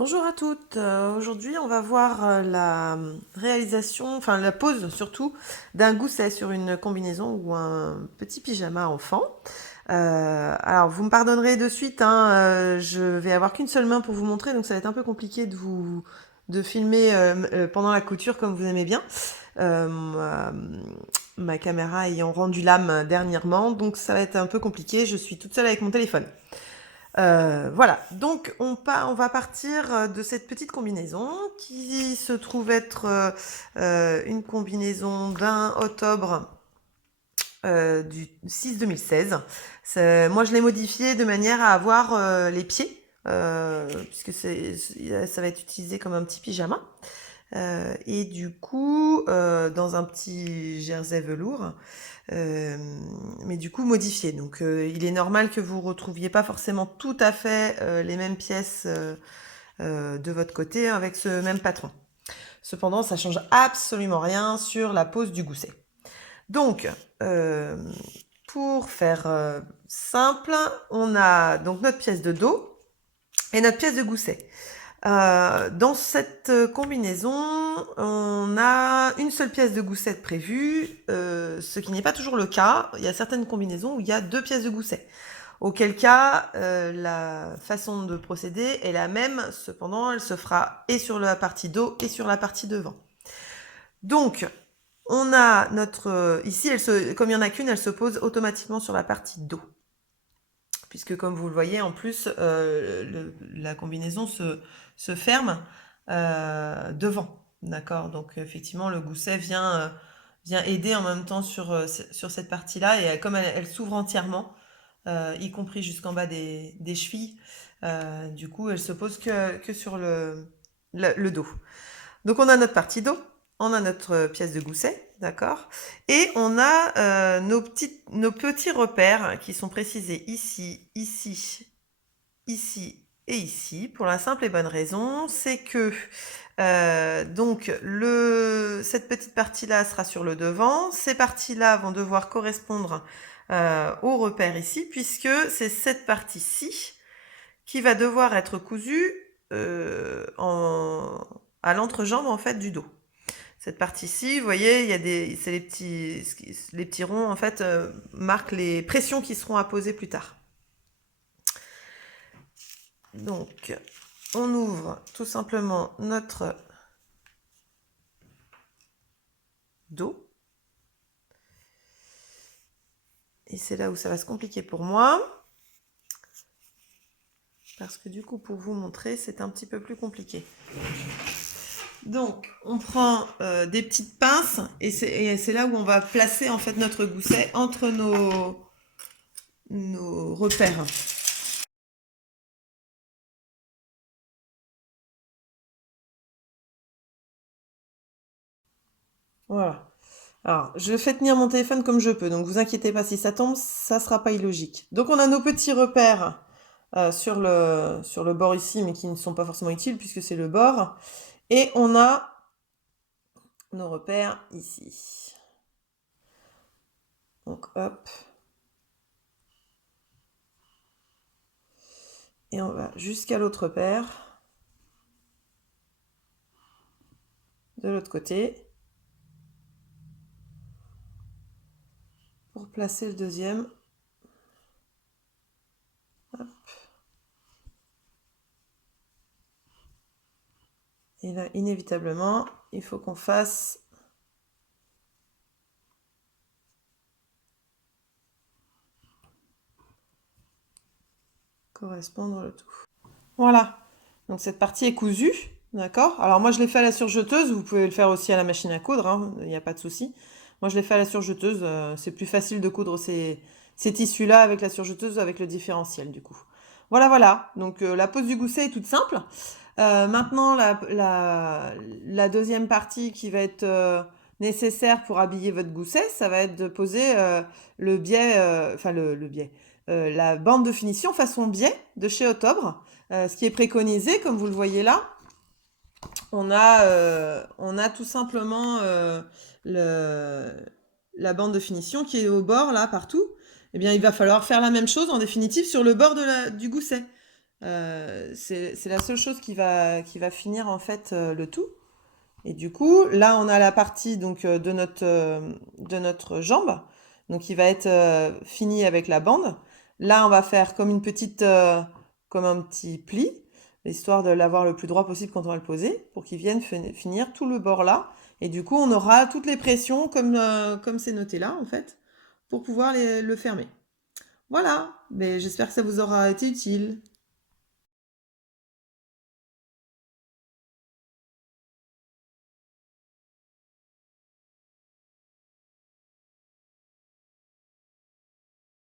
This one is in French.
Bonjour à toutes. Aujourd'hui, on va voir la réalisation, enfin la pose surtout, d'un gousset sur une combinaison ou un petit pyjama enfant. Alors, vous me pardonnerez de suite, hein, je vais avoir qu'une seule main pour vous montrer, donc ça va être un peu compliqué de filmer pendant la couture comme vous aimez bien. Ma caméra ayant rendu l'âme dernièrement, donc ça va être un peu compliqué. Je suis toute seule avec mon téléphone. Voilà, donc on va partir de cette petite combinaison qui se trouve être une combinaison d'un octobre du 6 2016. Moi, je l'ai modifié de manière à avoir les pieds, puisque ça va être utilisé comme un petit pyjama. Et du coup, dans un petit jersey velours, mais du coup modifié. Donc il est normal que vous retrouviez pas forcément tout à fait les mêmes pièces de votre côté avec ce même patron. Cependant, ça change absolument rien sur la pose du gousset. Donc, euh, pour faire simple, on a donc notre pièce de dos et notre pièce de gousset. Dans cette combinaison, on a une seule pièce de gousset prévue, ce qui n'est pas toujours le cas. Il y a certaines combinaisons où il y a deux pièces de gousset. Auquel cas, la façon de procéder est la même, cependant, elle se fera et sur la partie dos et sur la partie devant. Donc, on a notre... ici, comme il n'y en a qu'une, elle se pose automatiquement sur la partie dos. Puisque comme vous le voyez, en plus, la combinaison se ferme devant. D'accord. Donc effectivement, le gousset vient aider en même temps sur cette partie-là. Et comme elle s'ouvre entièrement, y compris jusqu'en bas des chevilles, du coup, elle se pose que sur le dos. Donc on a notre partie dos, on a notre pièce de gousset, d'accord. Et on a nos petits repères qui sont précisés ici, ici, ici et ici, pour la simple et bonne raison, c'est que donc cette petite partie-là sera sur le devant, ces parties-là vont devoir correspondre au repère ici, puisque c'est cette partie-ci qui va devoir être cousue à l'entrejambe en fait du dos. Cette partie-ci, vous voyez, c'est les petits ronds en fait marquent les pressions qui seront apposées plus tard. Donc, on ouvre tout simplement notre dos. Et c'est là où ça va se compliquer pour moi. Parce que du coup, pour vous montrer, c'est un petit peu plus compliqué. Donc, on prend des petites pinces et c'est là où on va placer en fait notre gousset entre nos repères. Voilà. Alors, je fais tenir mon téléphone comme je peux, donc vous inquiétez pas si ça tombe, ça sera pas illogique. Donc on a nos petits repères sur le bord ici, mais qui ne sont pas forcément utiles puisque c'est le bord. Et on a nos repères ici. Donc hop. Et on va jusqu'à l'autre repère. De l'autre côté. Pour placer le deuxième. Hop. Et là, inévitablement, il faut qu'on fasse correspondre le tout. Voilà. Donc cette partie est cousue. D'accord. Alors moi je l'ai fait à la surjeteuse. Vous pouvez le faire aussi à la machine à coudre. Hein, il n'y a pas de souci. Moi je l'ai fait à la surjeteuse. C'est plus facile de coudre ces tissus-là avec la surjeteuse ou avec le différentiel du coup. Voilà, voilà. Donc la pose du gousset est toute simple. Maintenant la deuxième partie qui va être nécessaire pour habiller votre gousset, ça va être de poser le biais, enfin le biais, la bande de finition façon biais de chez Octobre. Ce qui est préconisé, comme vous le voyez là, on a tout simplement la bande de finition qui est au bord, là, partout. Eh bien, il va falloir faire la même chose, en définitive, sur le bord du gousset. C'est la seule chose qui va finir en fait le tout. Et du coup, là, on a la partie donc de notre jambe, donc qui va être finie avec la bande. Là, on va faire comme une petite, comme un petit pli, histoire de l'avoir le plus droit possible quand on va le poser, pour qu'il vienne finir tout le bord là. Et du coup, on aura toutes les pressions comme c'est noté là, en fait, pour pouvoir le fermer. Voilà, mais j'espère que ça vous aura été utile.